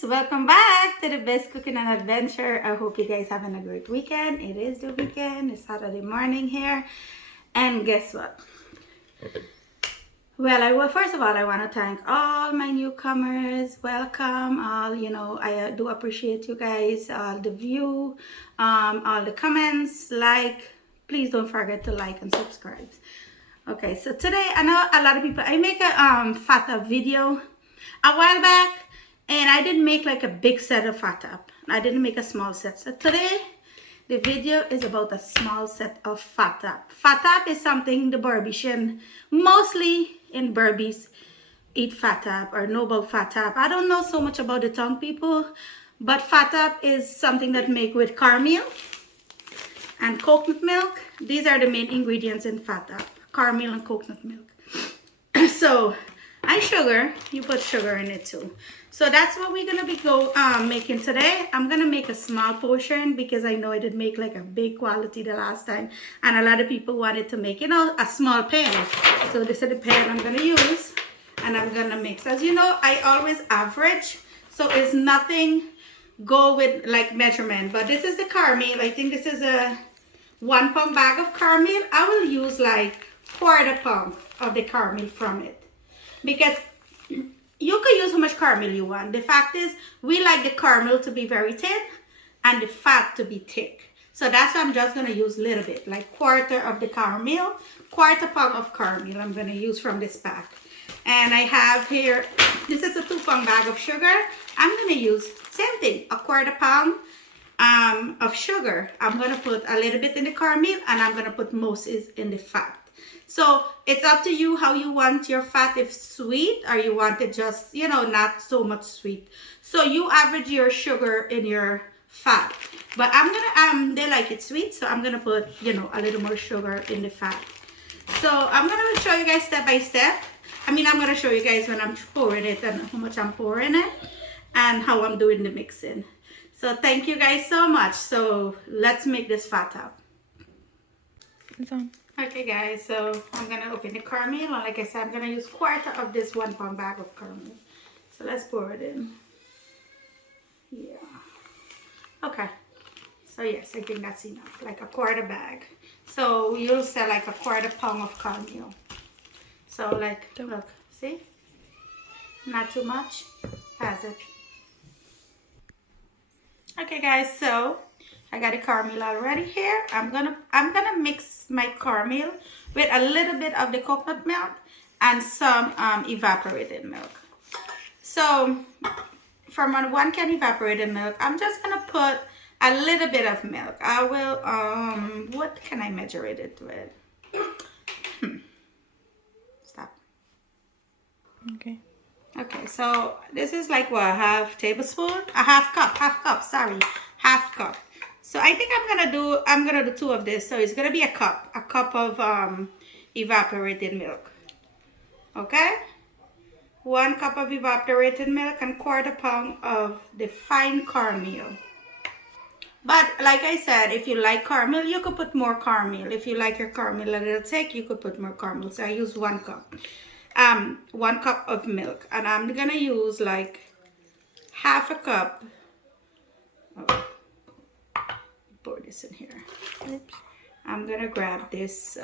guys, welcome back to the best cooking and adventure. I hope you guys having a great weekend. It is the weekend. It's Saturday morning here, and guess what? Well, first of all, I want to thank all my newcomers. Welcome, all. I do appreciate you guys, all the view, all the comments, like. Please don't forget to like and subscribe. Okay, so today I know a lot of people. I make a fata video a while back, and I didn't make like a big set of fata. I didn't make a small set. So today the video is about a small set of fata. Fata is something the Berbican, mostly in Berbice, eat fata or know about fata. I don't know so much about the tongue people, but fata is something that make with caramel and coconut milk. These are the main ingredients in fata: caramel and coconut milk. So, and sugar. You put sugar in it too. So that's what we're gonna be making today. I'm gonna make a small portion because I know I did make like a big quality the last time, and a lot of people wanted to make, a small pan. So this is the pan I'm gonna use, and I'm gonna mix. As you know, I always average, so it's nothing go with like measurement. But this is the caramel. I think this is a 1 pound bag of caramel. I will use like 1/4 pound of the caramel from it, because you can use how much caramel you want. The fact is, we like the caramel to be very thin and the fat to be thick. So that's why I'm just going to use a little bit, like 1/4 of the caramel, 1/4 pound of caramel I'm going to use from this pack. And I have here, this is a 2 pound bag of sugar. I'm going to use, same thing, a 1/4 pound of sugar. I'm going to put a little bit in the caramel, and I'm going to put most is in the fat. So it's up to you how you want your fat, if sweet or you want it just, not so much sweet. So you average your sugar in your fat. But I'm gonna, they like it sweet, so I'm gonna put, a little more sugar in the fat. So I'm gonna show you guys step by step. I'm gonna show you guys when I'm pouring it and how much I'm pouring it and how I'm doing the mixing. So thank you guys so much. So let's make this fat up. It's on. Okay guys, so I'm gonna open the caramel, and like I said, I'm gonna use 1/4 of this 1 pound bag of caramel. So let's pour it in. Yeah. Okay. So yes, I think that's enough, like a 1/4 bag. So you'll say like a 1/4 pound of caramel. So like, look, see? Not too much, has it? Okay guys, so I got the caramel already here. I'm gonna mix my caramel with a little bit of the coconut milk and some evaporated milk. So from 1 can evaporated milk, I'm just gonna put a little bit of milk. I will what can I measure it with? Stop. Okay. Okay, so this is like what, half tablespoon? Half cup. So I think I'm gonna do 2 of this. So it's gonna be a cup of evaporated milk. Okay, 1 cup of evaporated milk and 1/4 pound of the fine caramel. But like I said, if you like caramel, you could put more caramel. If you like your caramel a little thick, you could put more caramel. So I use 1 cup. 1 cup of milk, and I'm gonna use like half a cup. Pour this in here. Oops. I'm gonna grab this.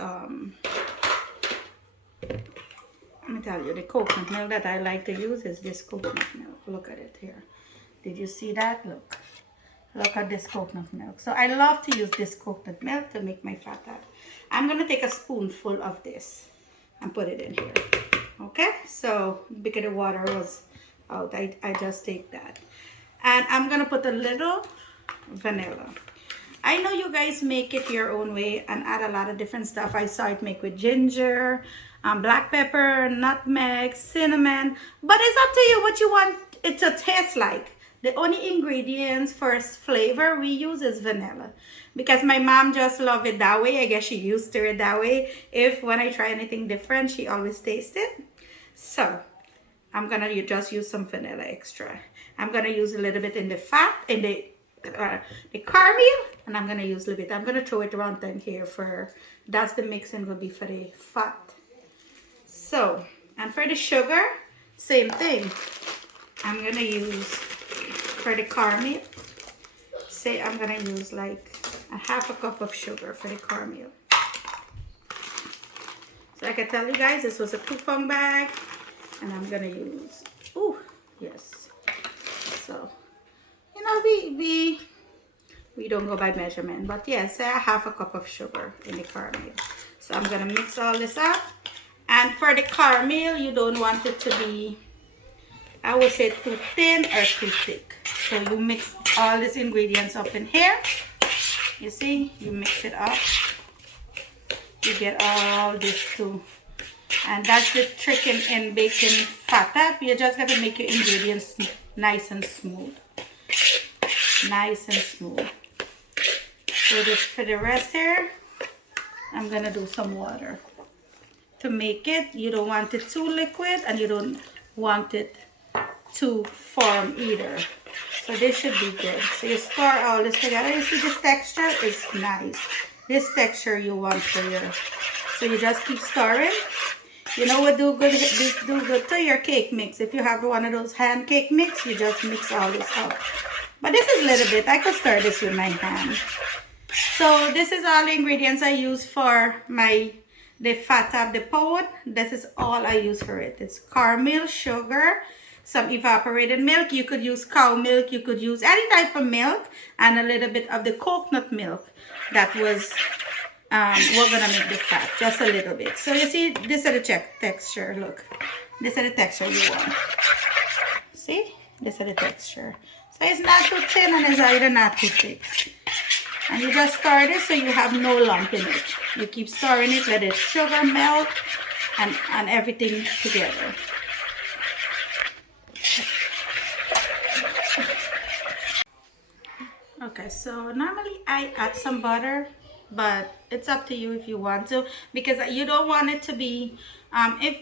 Let me tell you, the coconut milk that I like to use is this coconut milk. Look at it here. Did you see that? Look at this coconut milk. So I love to use this coconut milk to make my fata. I'm gonna take a spoonful of this and put it in here. Okay, so because the water was out, I just take that, and I'm gonna put a little vanilla. I know you guys make it your own way and add a lot of different stuff. I saw it make with ginger, black pepper, nutmeg, cinnamon, but it's up to you what you want it to taste like. The only ingredients for flavor we use is vanilla, because my mom just loved it that way. I guess she used to it that way. When I try anything different, she always tastes it. So I'm gonna just use some vanilla extra. I'm gonna use a little bit in the fat, in the caramel, and I'm gonna use a little bit. I'm gonna throw it around in here that's the mixing will be for the fat. So, and for the sugar, same thing. I'm gonna use for the caramel, say I'm gonna use like a half a cup of sugar for the caramel. So I can tell you guys, this was a 2-pound bag, and I'm gonna use, oh yes. So, you know, we don't go by measurement, but yes, say a half a cup of sugar in the caramel. So I'm gonna mix all this up. And for the caramel, you don't want it to be, I would say, too thin or too thick. So you mix all these ingredients up in here. You see, you mix it up. You get all this too. And that's the trick in baking fata. You just got to make your ingredients nice and smooth. Nice and smooth. So this, for the rest here, I'm going to do some water. To make it, you don't want it too liquid and you don't want it too firm either. So this should be good. So you stir all this together. You see this texture is nice. This texture you want for your, so you just keep stirring. You know what do good? This do good to your cake mix. If you have one of those hand cake mix, you just mix all this up. But this is a little bit. I could stir this with my hand. So this is all the ingredients I use for the fata of the pot. This is all I use for it. It's caramel, sugar, some evaporated milk. You could use cow milk. You could use any type of milk, and a little bit of the coconut milk. That was we're gonna make the fat, just a little bit. So you see, this is the texture. Look, this is the texture you want. See, this is the texture. So it's not too thin and it's either not too thick. And you just stir this so you have no lump in it. You keep stirring it, let the sugar melt and everything together. Okay, so normally I add some butter, but it's up to you if you want to, because you don't want it to be if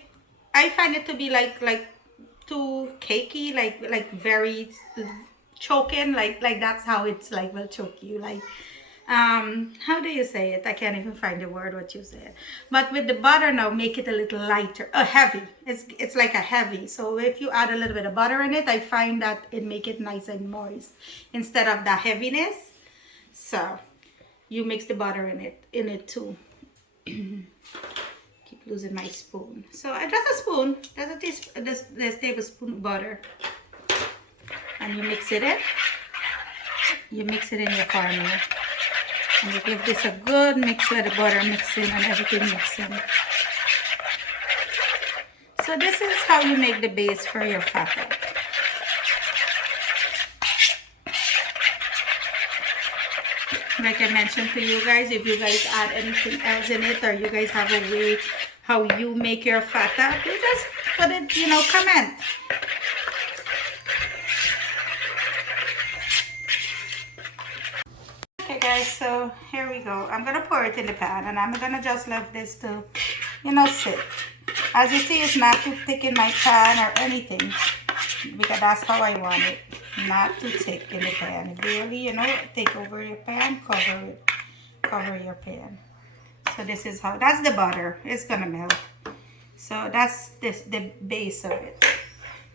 I find it to be like too cakey, like very choking, like that's how it's like will choke you, like how do you say it? I can't even find the word what you said. But with the butter now, make it a little lighter, heavy. It's like a heavy. So if you add a little bit of butter in it, I find that it make it nice and moist instead of the heaviness. So you mix the butter in it too. Keep losing my spoon. So just a spoon, this tablespoon of butter, and you mix it in. You mix it in your caramel. And you give this a good mix, let the butter mix in and everything mix in. So this is how you make the base for your fata. Like I mentioned to you guys, if you guys add anything else in it, or you guys have a way how you make your fata, you just put it, you know, comment. Okay guys, so here we go. I'm gonna pour it in the pan, and I'm gonna just leave this to, you know, sit. As you see, it's not too thick in my pan or anything, because that's how I want it. Not too thick in the pan. Barely, you know, take over your pan, cover your pan. So this is how, that's the butter. It's gonna melt. So that's the base of it.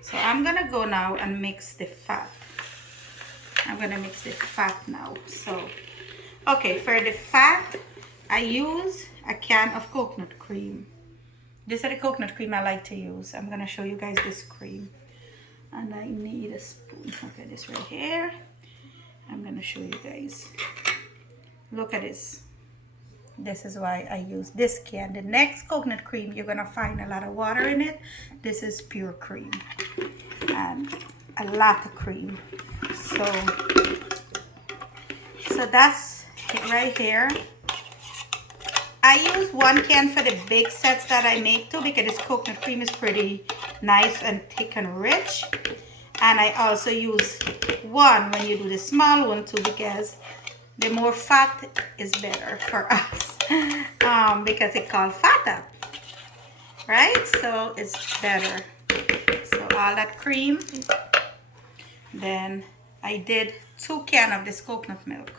So I'm gonna go now and mix the fat. I'm gonna mix the fat now. So, okay, for the fat, I use a can of coconut cream. This is the coconut cream I like to use. I'm gonna show you guys this cream. And I need a spoon. Okay, this right here. I'm gonna show you guys. Look at this. This is why I use this can. The next coconut cream, you're gonna find a lot of water in it. This is pure cream. And a lot of cream. So that's it right here. I use 1 can for the big sets that I make too, because this coconut cream is pretty nice and thick and rich. And I also use 1 when you do the small one too, because the more fat is better for us, because it's called fata, right? So it's better. So all that cream. Then I did 2 cans of this coconut milk.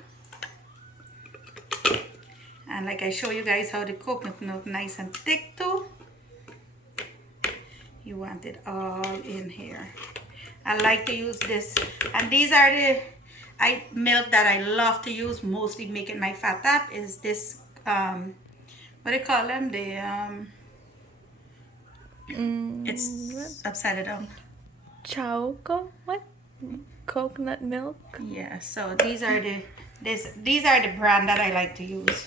And like I show you guys how the coconut milk nice and thick too. You want it all in here. I like to use this. And these are the milk that I love to use, mostly making my fat tap, is this, what do you call them? It's upside down. Choco? What? Coconut milk? Yeah, so these are the brand that I like to use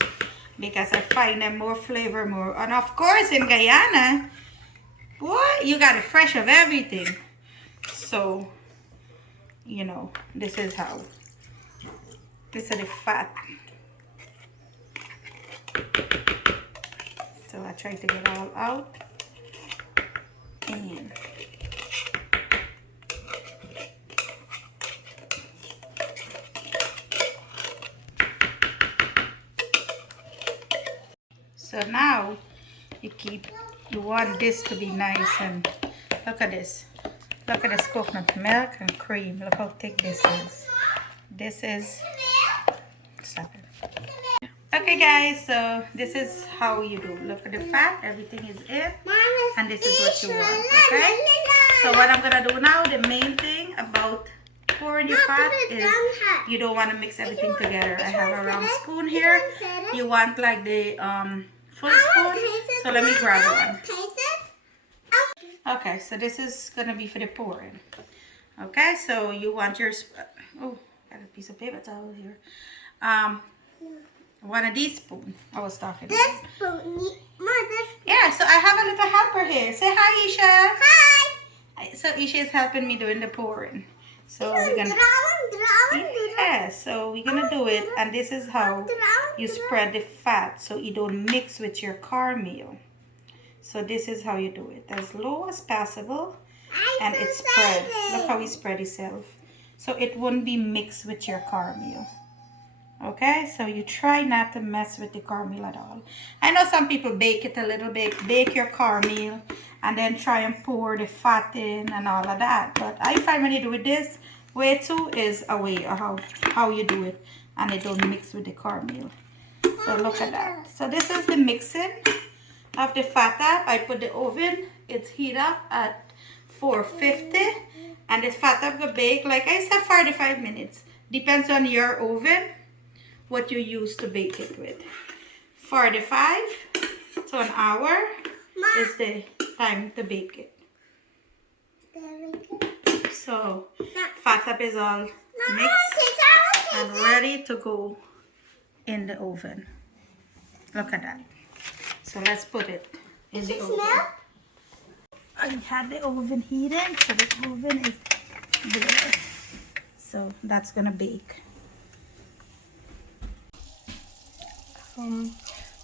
because I find them more flavor, more, and of course in Guyana, boy, you got a fresh of everything. So, you know, this is how. This is the fat. So I try to get all out. And so now you want this to be nice, and look at this. Look at this coconut milk and cream. Look how thick this is. This is, stop it. Okay guys, so this is how you do. Look at the fat, everything is in, and this is what you want, okay? So what I'm gonna do now, the main thing about pouring your fat is you don't want to mix everything together. I have a round spoon here. You want like the full spoon, so let me grab one. Okay, so this is gonna be for the pouring. Okay, so you want your, oh, got a piece of paper towel here. One of these spoons I was talking about. This spoon, yeah, so I have a little helper here. Say hi, Isha. Hi. So Isha is helping me doing the pouring. So we're gonna, yeah, so we're gonna do it, and this is how you spread the fat so it don't mix with your cornmeal. So this is how you do it, as low as possible, and it spread. Look how it spread itself, so it won't be mixed with your cornmeal. Okay, so you try not to mess with the cornmeal at all. I know some people bake it a little bit, bake your cornmeal, and then try and pour the fat in and all of that. But I find when you do it this way too is a way of how you do it, and it don't mix with the cornmeal. So look at that. So this is the mixing of the fat tap. I put the oven, it's heat up at 450, and this fat tap will bake, like I said, 45 minutes. Depends on your oven, what you use to bake it with. 45 to an hour is the time to bake it. So fat tap is all mixed and ready to go in the oven. Look at that. So let's put it in the oven. I had the oven heating, so the oven is there. So that's gonna bake.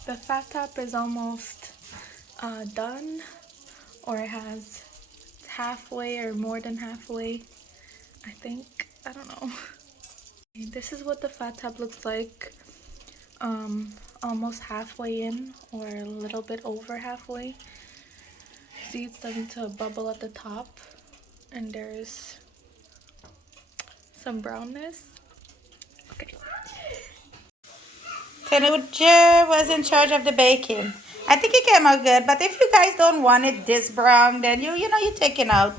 The fat tap is almost done, or it has halfway or more than halfway, I think. I don't know. This is what the fat tap looks like, almost halfway in or a little bit over halfway. See, it's starting to bubble at the top, and there's some brownness. Okay. Tanuja was in charge of the baking. I think it came out good, but if you guys don't want it this brown, then you know, you take it out.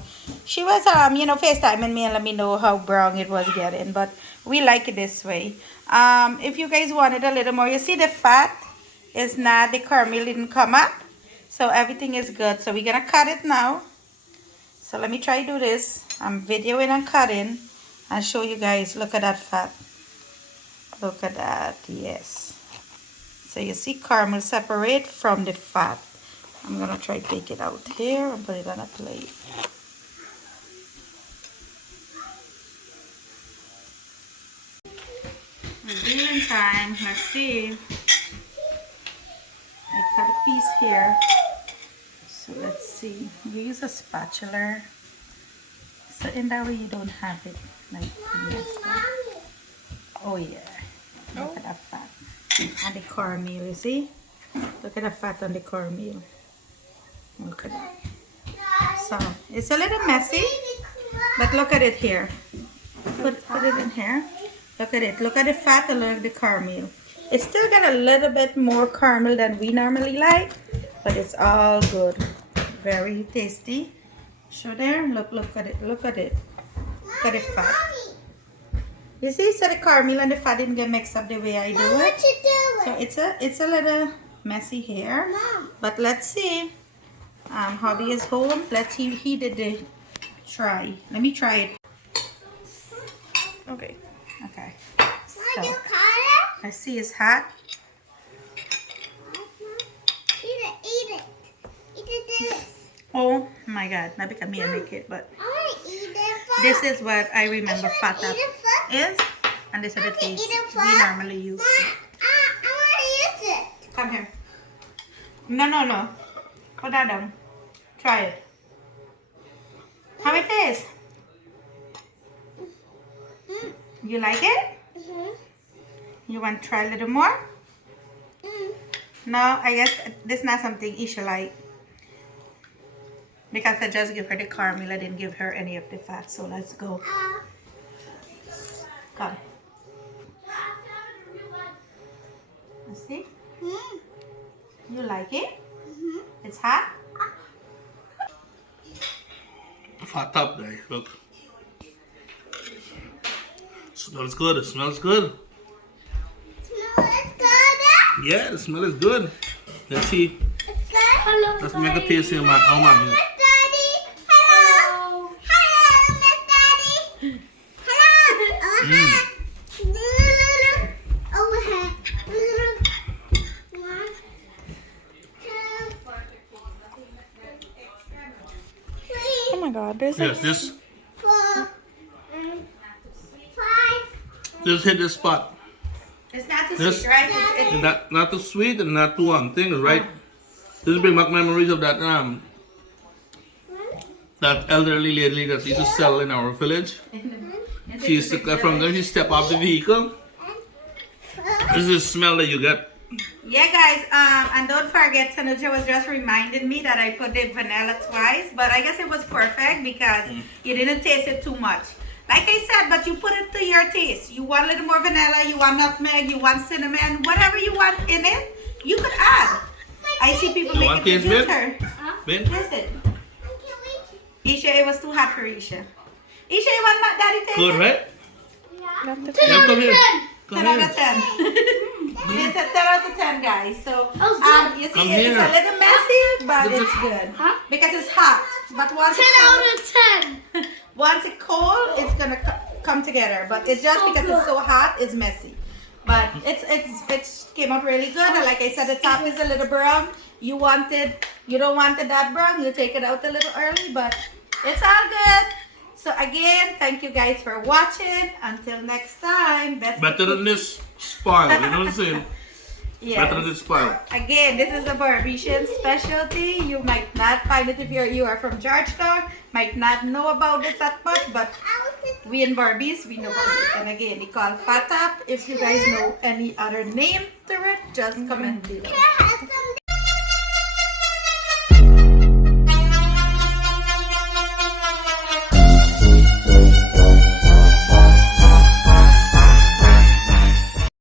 She was FaceTiming me and let me know how brown it was getting, but we like it this way. If you guys want it a little more, you see the fat is not, the caramel didn't come up, so everything is good. So we're gonna cut it now. So let me try to do this. I'm videoing and cutting and show you guys. Look at that fat. Look at that. Yes. So you see caramel separate from the fat. I'm gonna try to take it out here and put it on a plate. Revealing time. Let's see. I cut a piece here. So let's see. You use a spatula. So in that way you don't have it like messed up. Oh yeah. Look at that fat. And the cornmeal, you see? Look at the fat on the cornmeal. Look at that. So it's a little messy, but look at it here. Put it in here. Look at it. Look at the fat and look at the caramel. It's still got a little bit more caramel than we normally like, but it's all good. Very tasty. Show there. Look at it. Look at it. Got it fat. You see, so the caramel and the fat didn't get mixed up the way I do it. What you doing? So it's a little messy here. Mom. But let's see. Hobby is home. He did the try. Let me try it. Okay. Okay. What you So call I see it's hot. it? Eat it. Eat it this. Oh my god, not because me I make it, but I want to eat it first. this is what I remember fat up Eat it first. is, and this is the Okay, taste eat it we first. normally use. Mom, I want to use it. Come here. No. Put that down. Try it. How it taste? Mm. You like it? Mm-hmm. You want to try a little more? Mm. No, I guess this is not something Isha like. Because I just give her the caramel, I didn't give her any of the fat. So let's go. Come. You see? Mm. You like it? Mm-hmm. It's hot? Fat top there, look. Smells good, it smells good. Smell is good. Yeah, the smell is good. Let's see. It's good. Hello, Let's make a taste here, man. Oh, mommy. Miss Daddy. Hello. Hello, Miss Daddy. Hello. Over here. Over here. One, two, Oh three, my god, there's Yes, like this four, five. just hit this spot. It's not too This- sweet, right? And not too sweet and not too thing, right? This bring back memories of that elderly lady that used to sell in our village. She used to from there she step off the vehicle. This is the smell that you get. Yeah, guys, and don't forget, Tanuja was just reminding me that I put the vanilla twice, but I guess it was perfect because you didn't taste it too much. Like I said, but you put it to your taste. You want a little more vanilla, you want nutmeg, you want cinnamon, whatever you want in it, you could add. I see people You make want it with taste, butter. Ben? Taste it. Isha, it was too hot for Isha. Isha, you want my daddy taste Good, it? right? not the Yeah, come here. 10 Come out here. of 10. It's a 10 out of 10, guys. So, you see, Come it's here. a little messy, but it's good. Because it's hot. But once once it's cold, it's gonna come together. But it's just because it's so hot, it's messy. But it's came out really good. And like I said, the top is a little brown. You don't want it that brown. You take it out a little early, but it's all good. So again, thank you guys for watching. Until next time. Better than this spoil, you know what I'm saying? Yes. Better than this spoil. Again, this is a Barbadian specialty. You might not find it if you are from Georgetown. Might not know about this that much, but we in Barbies, we know about this. And again, they call fat tap. If you guys know any other name to it, just comment below.